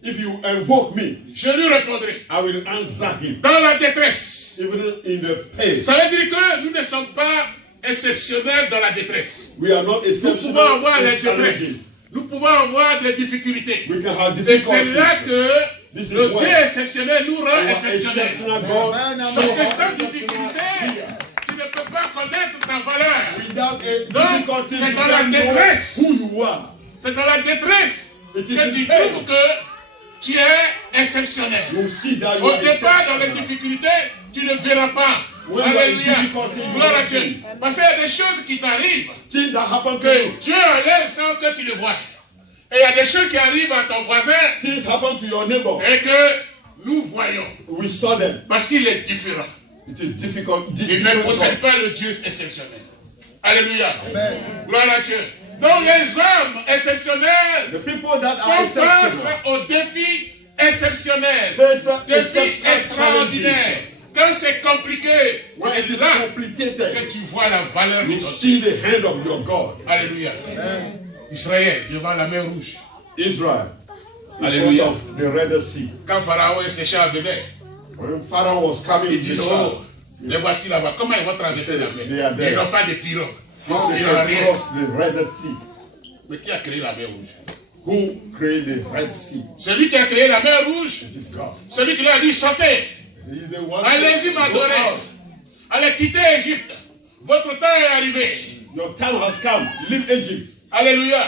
If you invoke me, je lui répondrai. I will answer him. Dans la détresse. Even in the pain. Ça veut dire que nous ne sommes pas exceptionnels dans la détresse. We are not Nous pouvons exceptional avoir in les détresses. challenges. Nous pouvons avoir des difficultés. We can have Et c'est difficulties. là que This is le why Dieu exceptionnel nous rend our exceptionnels. exceptional God Parce que shows sans us difficulté, tu ne peux pas connaître ta valeur. without a Donc, difficulty, c'est you dans la don't know détresse. who you are. C'est dans la détresse It is que tu in pain. trouves que tu es exceptionnel. You see that you Au are départ, dans les exceptional. difficultés, tu ne verras pas. When you are in Alléluia. difficulty, you Gloire à will Dieu. see. Parce qu'il y a des choses qui t'arrivent Things that happen to que you. Dieu enlève sans que tu le vois. Et il y a des choses qui arrivent à ton voisin Things happen to your neighbor. et que nous voyons. We saw them. Parce qu'il est différent. It is difficult. Il ne possède pas le Dieu exceptionnel. Alléluia. Gloire à Dieu. Donc les hommes exceptionnels The people that are font face exceptional aux défis exceptionnels. face Défis exceptional extraordinaires. challenges. Quand c'est compliqué, When it is c'est là complicated, que tu vois la valeur de you ton Dieu. see the hand of your God. Alléluia. Israël, devant la mer rouge. Israel, in Alléluia. front of the Red Sea. Quand Pharaon et ses chars venaient, When Pharaoh was coming, il dit, oh, les voici là-bas. Comment ils vont traverser la They are mer? there. Ils n'ont pas de pirogue. how they Ils n'ont can rien. cross the Red Sea. Mais qui a créé la mer rouge? Who created the Red Sea? Celui qui a créé la mer rouge, It is God. celui qui lui a dit, sortez. He is the one Allez-y go m'adorer. out. Allez quitter Égypte. Votre temps est arrivé. Your time has come. Leave Egypt. Alléluia.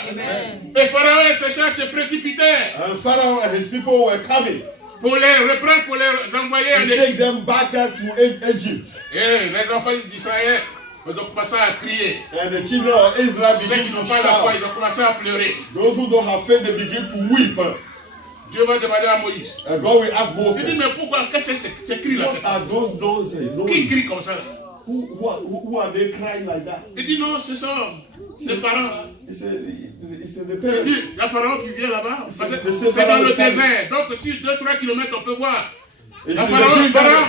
Et Pharaon et ses chars se précipitèrent And Pharaoh and his people were coming pour les reprendre, pour les envoyer en to Égypte. take them back to Egypt. Et les enfants d'Israël, ils ont commencé à crier. And the children of Israel Ceux qui began n'ont to pas la foi, shout. ils ont commencé à pleurer. Those who don't have faith, they begin to weep. Dieu va demander à Moïse. And God will ask Il dit, Moses, mais pourquoi? Qu'est-ce que c'est ces cris là? what are those nonsense? Qui crie comme ça là? Who are they crying like that? Il dit, non, ce sont les parents. He said the Il parents. dit, il y a Pharaon qui vient là-bas. Parce que C'est c'est dans le Pharaon. désert. Donc, sur 2-3 km, on peut voir. It's La in the Pharaon, big Pharaon,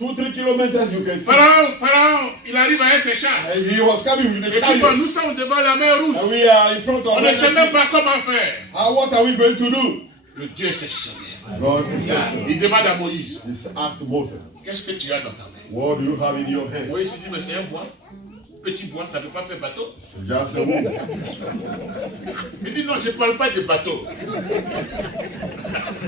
valley. 2-3 kilometers you can see. Pharaon, il arrive avec ses chars. And he was coming with the Et puis bon, chariot. nous sommes devant la mer rouge. And we are in front of On ne Red sait même Sea. pas comment faire. What are we going to do? Le Dieu exceptionnel. God is exceptional. Il demande à Moïse, He asked Moses, qu'est-ce que tu as dans ta main? what do you have in your hand? Moïse dit, mais c'est un bois. Petit bois, ça ne peut pas faire bateau. Just a wood. Il dit, non, je ne parle pas de bateau.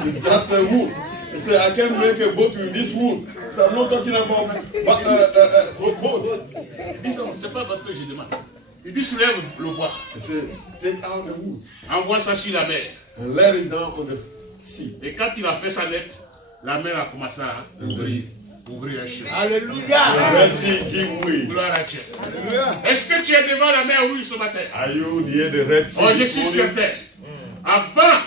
It's just a wood. He said, I can make a boat with this wood. So I'm not talking about boat. Il dit, non, ce n'est pas bateau que je demande. Il dit, soulève le bois. He said, take out the wood Envoie ça sur la mer. and let it down on the sea. Et quand il a fait ça net, la mer a commencé à ouvrir. ouvrir un chemin. Alléluia. Mercy, give way. Gloire à Dieu. Est-ce que tu es devant la mer Rouge ce matin? Are you near the Red Sea? Oh, je this suis morning? certain. Avant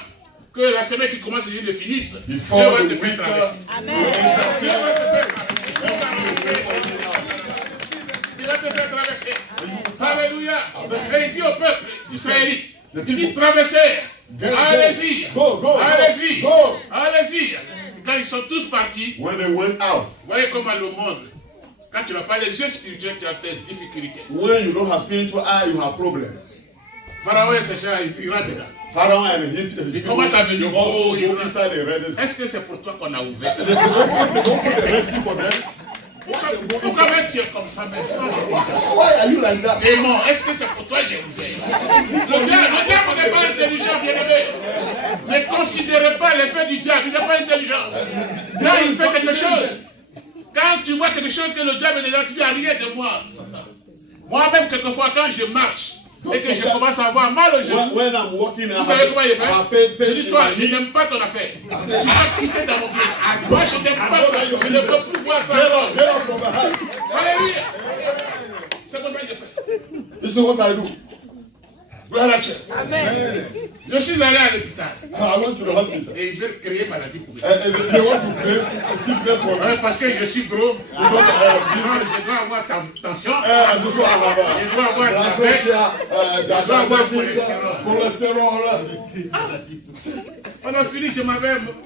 que la semaine qui commence et ne finisse, Dieu Before va the te faire winter, traverser. Dieu va te faire traverser. Il va te faire traverser. Alléluia. Et il dit au peuple israélite, il dit traversez. Allez-y. Allez-y. Allez-y. Quand ils sont tous partis, when they went out, vous voyez comment le monde, quand tu n'as pas les yeux spirituels, tu as des difficultés. when you don't have spiritual eye, you have problems. Pharaon et ses gens, ils rentrent dedans. Pharaoh and his Il commence à venir. they also Oh, il go rentre. inside the Red Sea. Est-ce que c'est pour toi qu'on a ouvert ça? They don't put the Red Sea for them. Pourquoi même tu es comme ça maintenant? Why are you like that? Démon, est-ce que c'est pour toi que j'ai ouvert? Le diable n'est pas intelligent, bien aimé. Ne considérez pas l'effet du diable, il n'est pas intelligent. Quand il fait quelque chose, quand tu vois quelque chose que le diable est déjà, tu dis rien de moi, Satan. Moi-même, quelquefois, quand je marche et que je commence à avoir mal au genou, When I'm walking, vous savez comment il fait? Je dis, toi, je I n'aime pas ton affaire. Tu vas quitter dans mon pied. Moi, je n'aime pas ça. Je ne peux plus voir ça. Alléluia. C'est comme ça que je fais. This is what I do. Gloire à Dieu. Amen. Je suis allé à l'hôpital. I went to the hospital. Et ils veulent créer maladie pour moi. And they want to create a sickness for me. Parce que je suis gros. Je dois avoir tension. And this one I have Je dois avoir blood diabète. pressure, diabetes, cholesterol. On a fini,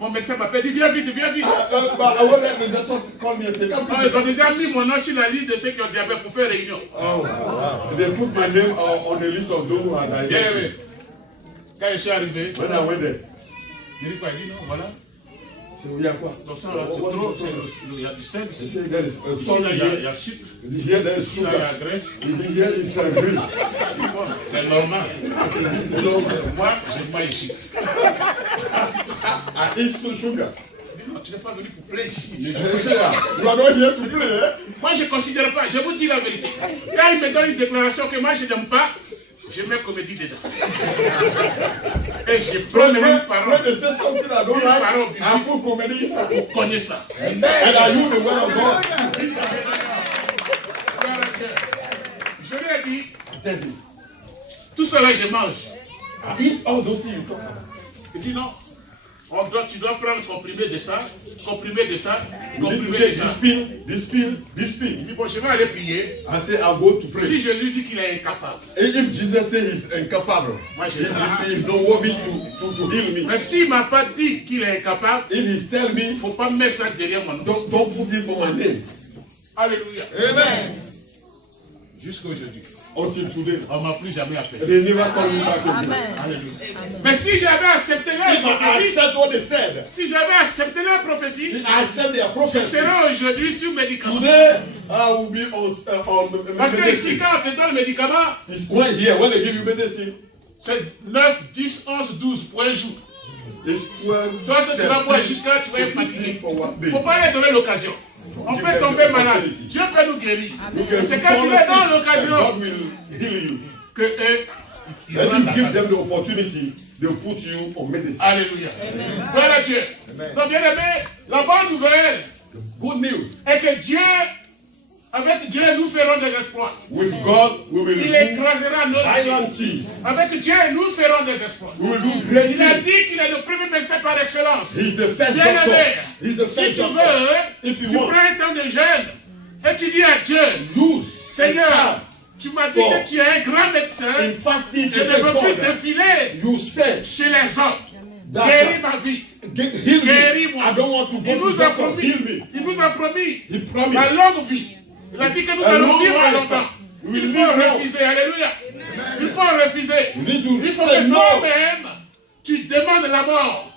mon médecin m'appelle, il dit viens vite, viens vite. But I won't let the doctor call me and say, come Ils ont déjà mis mon nom sur la liste de ceux qui ont diabète pour faire réunion. They put my name on the list of those who are Bien, diabetic. oui. Quand je suis arrivé, When I went there, il dit quoi? Il dit non, voilà. il y a quoi? Donc ça, là, c'est trop, il y a du sel. They Ici, say there is a là, salt il here. y a sucre. Here there is Ici, là, il y sugar. a graisse. Here is grease. C'est normal. Donc, moi, je bois ici. I eat some sugar. Non, tu n'es pas venu pour pleurer ici. You are not here to play, eh? Moi, je ne considère pas, je vous dis la vérité. Quand il me donne une déclaration que moi, je n'aime pas, je mets comédie dedans. Et je prends mes When paroles they say something I don't like, I put comedy inside. pour connaître ça. And I use the word of God. Je lui ai dit, Tell me, tout cela, je mange. eat all those things you talk about. Il dit non. Tu dois prendre comprimé de ça, comprimé de ça, You need to comprimé take de ça. this pill, this pill, this Il pill. dit bon, je vais aller prier. I say I'll go to pray. Si je lui dis qu'il est incapable. If Jesus says he's incapable, Moi, je he is not worthy to heal me. Mais s'il ne m'a pas dit qu'il est incapable, If he's telling me, il ne faut pas mettre ça derrière mon nom. don't put it on my name. Alléluia. Amen. Jusqu'à aujourd'hui. Until today. On ne m'a plus jamais appelé. They never call me back again. Alléluia. Mais si j'avais accepté leur If I prophétie, accept what they said, si j'avais accepté leur prophétie, if I accept their je prophecy, serais aujourd'hui sur médicament. today I will be on Parce que ici, medicine. quand on te donne le médicament, It's when here, when they give you medicine, c'est 9, 10, 11, 12 pour un jour. it's 12. Toi, ce tu vas boire jusqu'à tu vas être 15 fatigué. for one Il ne day. faut pas leur donner l'occasion. On peut tomber malade. Dieu peut nous guérir. C'est quand tu leur donnes l'occasion God will heal you. que eux, ils Let rentrent him dans give la them the opportunity, they'll put you on medicine. Alléluia. Gloire à Dieu. Donc, bien aimé, la bonne nouvelle Good news. est que Dieu, avec Dieu, nous ferons des exploits. With God, we will Il do écrasera nos island ennemis. cheese. Avec Dieu, nous ferons des exploits. We will do great Il a things. dit qu'il est le premier médecin par excellence. He's the first Bien doctor. aimé, He's the si first tu doctor. veux, If you tu want, prends un temps de jeûne et tu dis à Dieu, use Seigneur, tu m'as dit que tu es un grand médecin. in fasting. Je ne veux plus défiler You said, chez les hommes. That- Guéris ma vie. heal me. Guéris-moi. I don't want to Il go to nous a doctor. promis. Heal me. Il nous a promis He promised. la longue vie. Il a dit que nous A allons long vivre life. longtemps. We Il will faut live long. refuser. Alléluia. Il faut refuser. You need to Il faut say que no. toi-même, tu demandes la mort.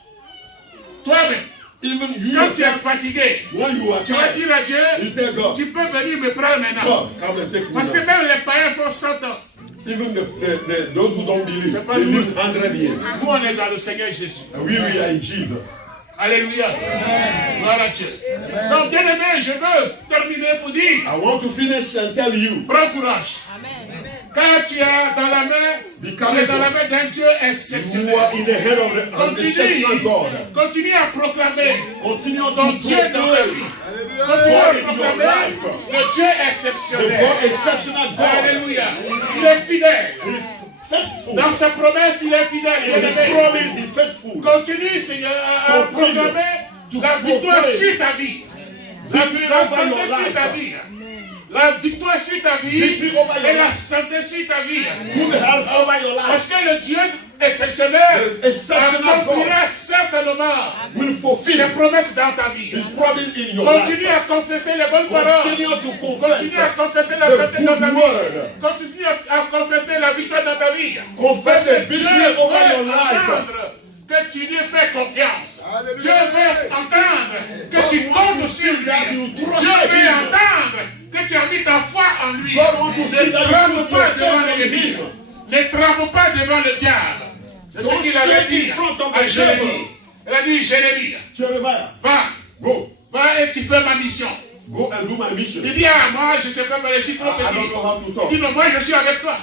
Toi-même. Even you Quand tu es yourself, fatigué, when you are tu vas tired, dire à Dieu, you tell God, tu peux venir me prendre maintenant. God, come and take me Parce que now. même les païens font 100 ans. Even those who don't believe, C'est pas they nous. live 100 years. Nous, on est dans le Seigneur Jésus. And we are in Jesus. Alléluia. Gloire à Dieu. Donc, bien aimé, je veux terminer pour dire, I want to finish and tell you, prends courage. Quand tu es dans la main, tu es dans la main d'un Dieu you are exceptionnel. in the head of the Continue, exceptional God. continue à proclamer Continue ton to Dieu dans ta proclaim vie. Continue à proclamer le Dieu exceptionnel. Alléluia. Il est fidèle. Dans sa promesse, il est fidèle. Continue, Seigneur, à proclamer la victoire sur ta vie. La santé sur ta vie. La victoire sur ta vie et la santé sur ta vie. Parce que le Dieu exceptionnel accomplira certainement ses promesses dans ta vie. Continue à confesser les bonnes paroles. Continue à confesser la santé dans ta vie. Continue à confesser la victoire dans ta vie. Parce que Dieu veut entendre que tu lui fais confiance. Dieu veut entendre que tu comptes sur lui. Dieu veut entendre que tu as mis ta foi en lui. Ne tremble pas devant l'ennemi. Ne tremble pas devant le diable. C'est ce qu'il avait dit à Jérémie. Il a dit, Jérémie, va et tu fais ma mission. Il dit, ah, moi je ne sais pas, mais je suis trop petit. Il dit, non, moi je suis avec toi.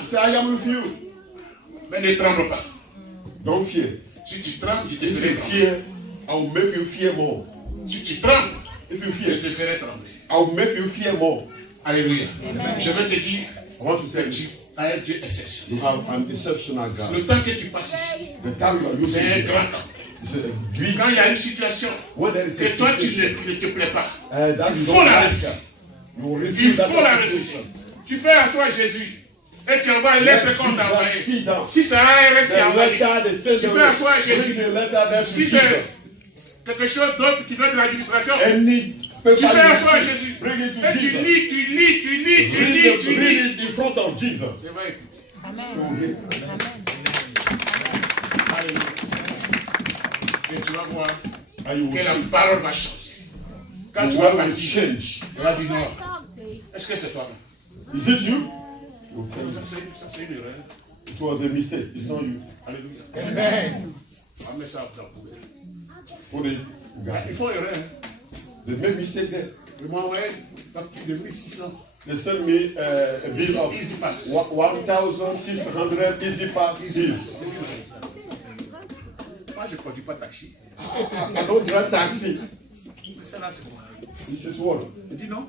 Mais ne tremble pas. Don't fear. Si tu trembles, je te If ferai you trembler. fear, I will make you fear more. Si tu trembles, If you je fear, te ferai trembler. I will make you fear more. Alléluia. Je vais te dire, I want to tell tu you, as un Dieu exceptionnel. you have an exceptional Le God. temps que tu passes ici, The time you are c'est un using grand temps. is a great. Quand il y a une situation When there is a que toi tu situation, ne te plais pas, that il you faut don't la like, refuser. you will Il refuse that faut la situation. refuser. Tu fais asseoir Jésus et tu envoies une lettre qu'on t'a envoyée. Sit down. Si ça reste The envoyé, letter they send tu the fais asseoir bring Jésus. the letter there to Si Jesus. c'est quelque chose d'autre qui veut de l'administration, Any paper tu fais you asseoir receive, Jésus. bring it to Et tu Jesus. lis, tu lis, tu lis, tu lis, Read tu lis. it in front of Jesus. Je vais écouter. Okay. Alléluia. Et tu vas voir And you que will la see parole va changer. Quand the tu vas word will partir, change. tu vas dire non. Est-ce que c'est toi? Is it you? You tell Ça, me. c'est une erreur. It was a mistake. It's not you. Alléluia. Amen. On met ça dans la poubelle. Put it. Ils font erreur. Hein. They made mistake there. Ils m'ont envoyé facture de 1600. They sent me a bill of Easy Pass. 1,600 Easy Pass bill. Moi, je ne conduis pas taxi. I don't drive taxi. C'est là, c'est bon. This is what? Je dis non.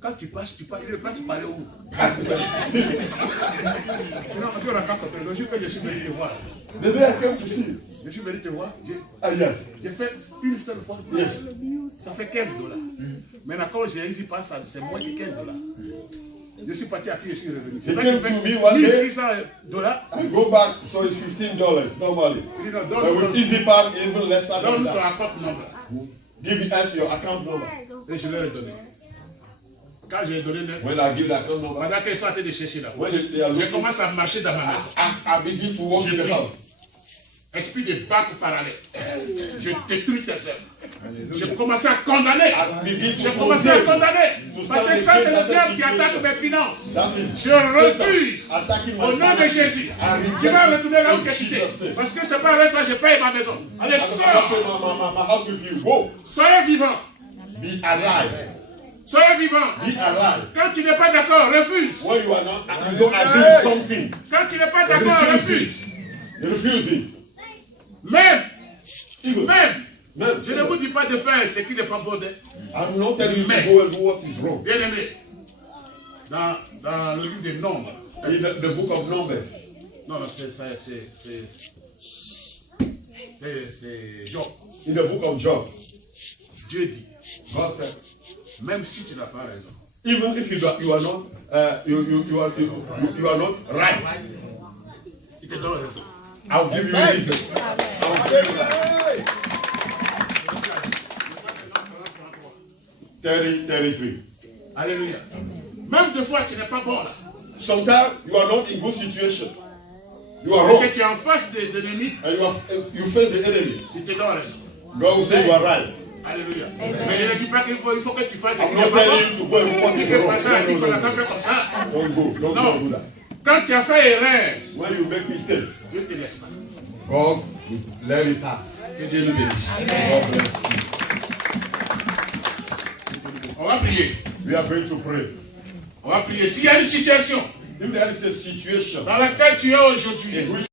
Quand tu passes, tu passes. Il est passé par où? Non, parce qu'on a pas compris. Le jour que je suis venu te voir, The day I came to see you. je suis venu te voir, Ah, yes. j'ai fait une seule fois. Yes. Ça fait $15. Maintenant, quand j'ai Easy Pass, c'est moins de $15. Je suis parti à qui je suis revenu. C'est ça qui came to me fait one day. $1,600. I go back, so it's $15 normally. Je dis non, But with donne Easy Pass, even lesser than ton that. account number. Give me as your account number. Et je leur ai donné. Quand je lui ai donné, When I give the account number, pendant qu'ils sont en train de chercher là, when they are je looking, commence à marcher dans ma maison. I begin to walk in the house. Esprit de banque parallèle. Je détruis tes œuvres. J'ai commencé à condamner. J'ai commencé à condamner. Parce que ça, c'est le diable qui attaque mes finances. That is Je refuse. attacking my Au nom de finances. Jésus. I reject Tu vas it. retourner là où tu as In quitté. Jesus' name. Parce que c'est pas avec toi, je paye ma maison. Allez, I'm going to sors. pay my house with you. Go. Soyez vivant. Be alive. Soyez vivant. Be alive. Quand tu n'es pas d'accord, refuse. When you are not, you don't agree with something. Quand tu n'es pas d'accord, Refuse refuse. it. You refuse it. Même, Even. même, je ne vous dis pas de faire ce qui n'est pas bon. I'm not telling you to Mais- go and do what is wrong. Bien aimé, dans le livre des nombres, In the book of Numbers, non, c'est Job. in the book of Job, Dieu dit, God said, même si tu n'as pas raison, even if you are not, you are not right, il te donne raison. I'll give you reason. I'll give you that. 33. Alléluia. Même des fois, tu n'es pas bon là. Sometimes you are not in good situation. You are Et wrong, que tu es en face de l'ennemi, and you face the enemy. il te donne raison. God will say you are right. Alléluia. Mais je ne dis pas qu'il faut que tu fasses ce qui I'm n'est not pas telling you bon. to go and what Tu is fais wrong. pas ça, dit No, qu'on no, a no, pas fait comme ça. Don't go. Don't Non. do that. Quand tu as fait erreur, When you make mistakes, Dieu te laisse pas. God will let it pass. Que Dieu nous bénisse. God bless you. On va prier. We are going to pray. On va prier. S'il y a une situation If there is a situation dans laquelle tu es aujourd'hui, in which